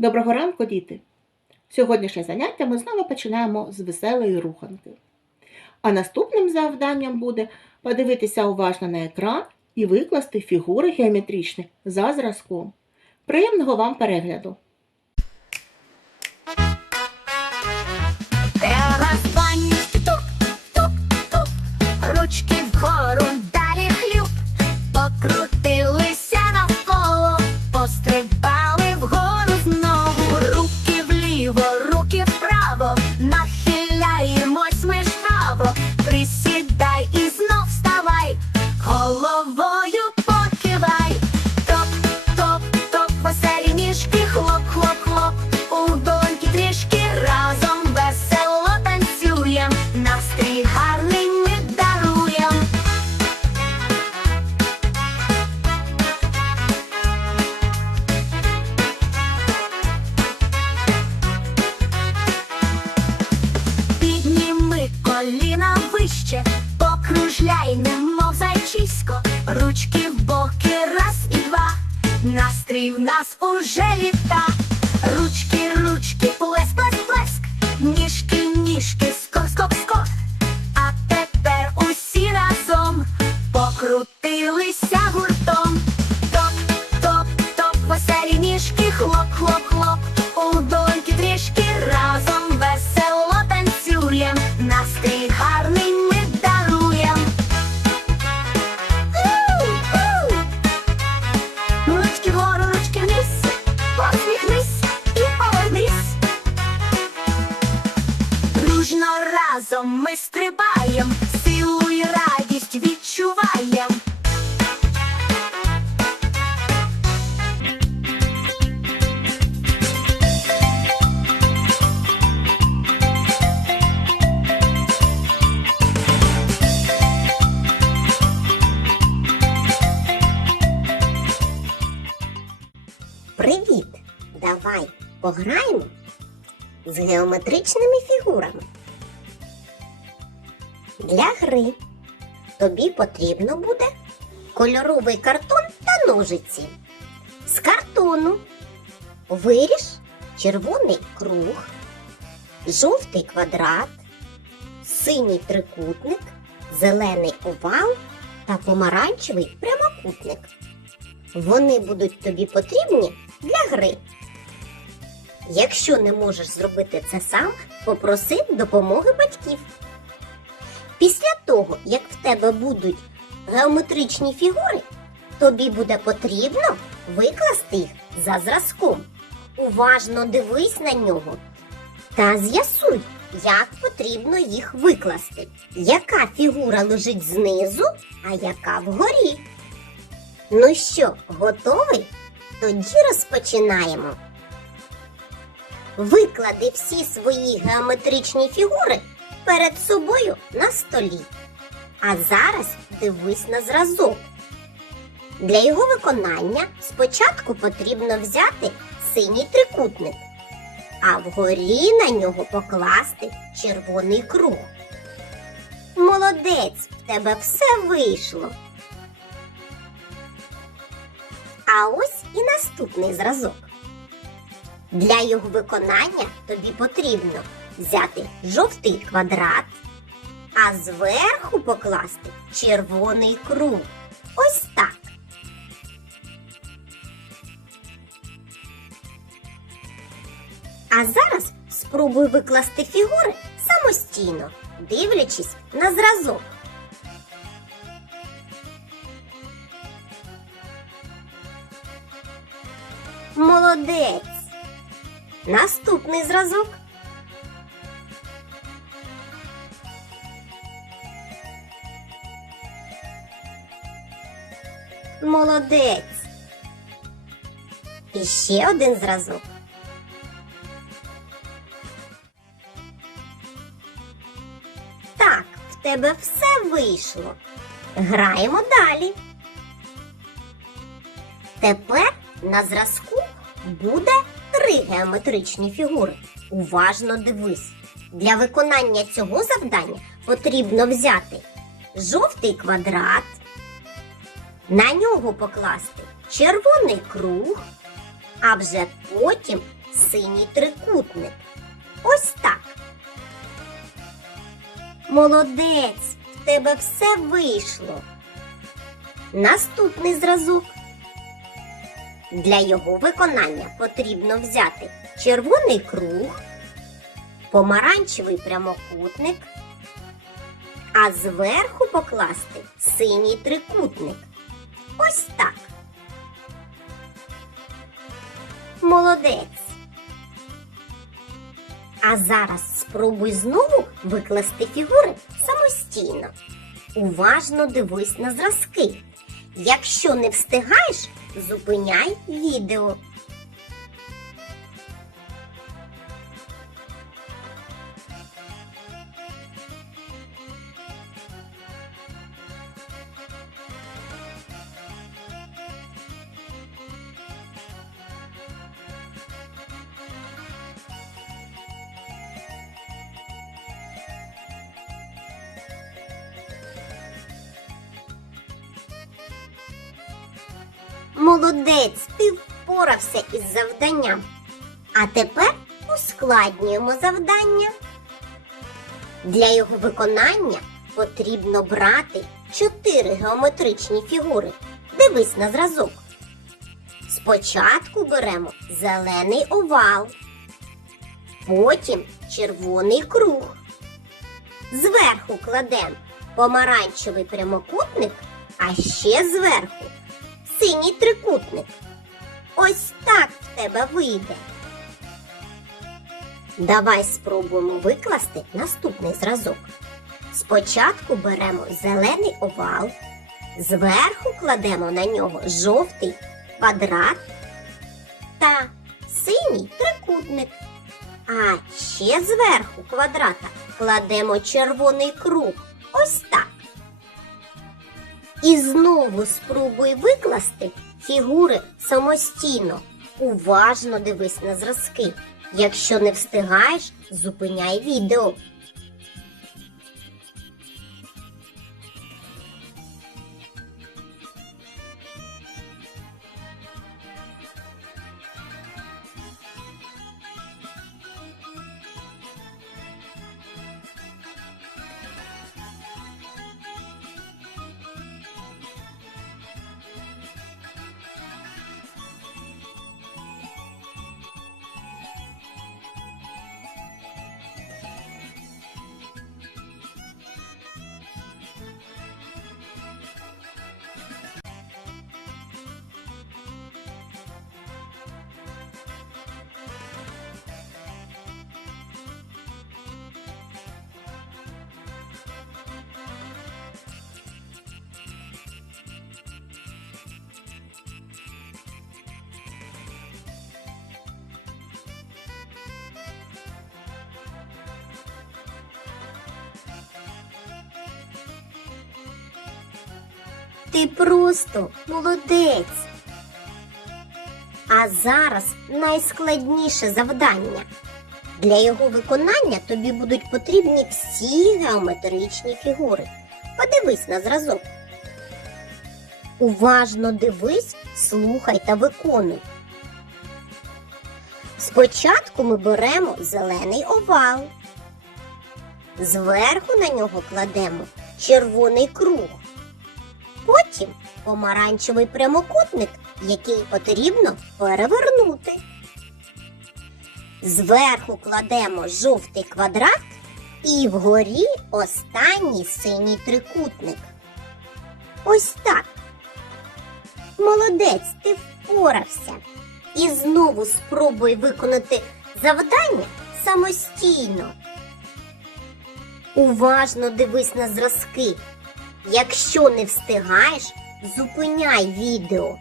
Доброго ранку, діти! Сьогоднішнє заняття ми знову починаємо з веселої руханки. А наступним завданням буде подивитися уважно на екран і викласти фігури геометричні за зразком. Приємного вам перегляду! Вище, покружляй, немов зайчисько, ручки в боки, раз і два. Настрій в нас уже літа. Ручки, ручки, плеск, плеск, плеск, ніжки, ніжки, скок, скок, скок. А тепер усі разом покрутилися гуртом. Разом ми стрибаєм, силу і радість відчуваєм. Привіт! Давай пограємо з геометричними фігурами. Для гри тобі потрібно буде кольоровий картон та ножиці. З картону виріж червоний круг, жовтий квадрат, синій трикутник, зелений овал та помаранчевий прямокутник. Вони будуть тобі потрібні для гри. Якщо не можеш зробити це сам, попроси допомоги батьків. Того, як в тебе будуть геометричні фігури, тобі буде потрібно викласти їх за зразком. Уважно дивись на нього та з'ясуй, як потрібно їх викласти. Яка фігура лежить знизу, а яка вгорі. Ну що, готовий? Тоді розпочинаємо. Виклади всі свої геометричні фігури перед собою на столі. А зараз дивись на зразок. Для його виконання спочатку потрібно взяти синій трикутник, а вгорі на нього покласти червоний круг. Молодець, в тебе все вийшло. А ось і наступний зразок. Для його виконання тобі потрібно взяти жовтий квадрат, а зверху покласти червоний круг. Ось так. А зараз спробуй викласти фігури самостійно, дивлячись на зразок. Молодець. Наступний зразок. Молодець. І ще один зразок. Так, в тебе все вийшло. Граємо далі. Тепер на зразку буде три геометричні фігури. Уважно дивись. Для виконання цього завдання потрібно взяти жовтий квадрат, на нього покласти червоний круг, а вже потім синій трикутник. Ось так. Молодець, в тебе все вийшло. Наступний зразок. Для його виконання потрібно взяти червоний круг, помаранчевий прямокутник, а зверху покласти синій трикутник. Ось так. Молодець. А зараз спробуй знову викласти фігури самостійно. Уважно дивись на зразки. Якщо не встигаєш, зупиняй відео. Молодець, ти впорався із завданням. А тепер ускладнюємо завдання. Для його виконання потрібно брати чотири геометричні фігури. Дивись на зразок. Спочатку беремо зелений овал, потім червоний круг. Зверху кладемо помаранчевий прямокутник, а ще зверху синій трикутник. Ось так в тебе вийде. Давай спробуємо викласти наступний зразок. Спочатку беремо зелений овал, зверху кладемо на нього жовтий квадрат та синій трикутник. А ще зверху квадрата кладемо червоний круг. Ось так. І знову спробуй викласти фігури самостійно. Уважно дивись на зразки. Якщо не встигаєш, зупиняй відео. Ти просто молодець. А зараз найскладніше завдання. Для його виконання тобі будуть потрібні всі геометричні фігури. Подивись на зразок. Уважно дивись, слухай та виконуй. Спочатку ми беремо зелений овал. Зверху на нього кладемо червоний круг. Потім помаранчевий прямокутник, який потрібно перевернути. Зверху кладемо жовтий квадрат і вгорі останній синій трикутник. Ось так. Молодець, ти впорався. І знову спробуй виконати завдання самостійно. Уважно дивись на зразки. Якщо не встигаєш, зупиняй відео.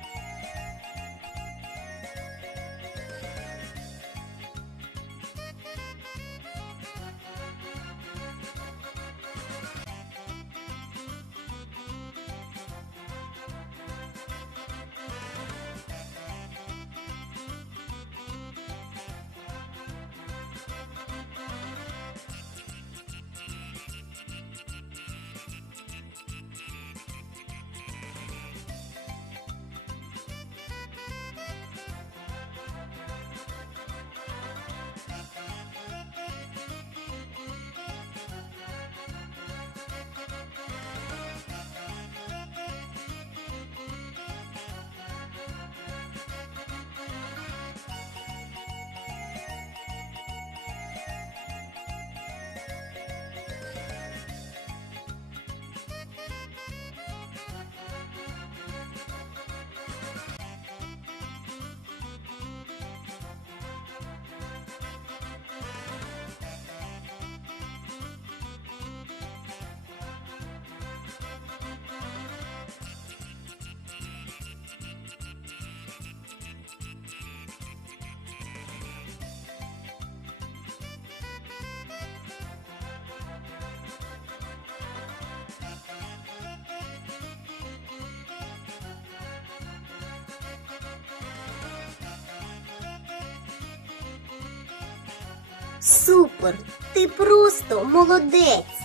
Супер! Ти просто молодець!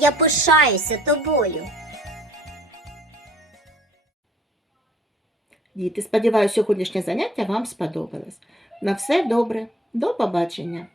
Я пишаюся тобою. Діти, сподіваюся, сьогоднішнє заняття вам сподобалось. На все добре, до побачення!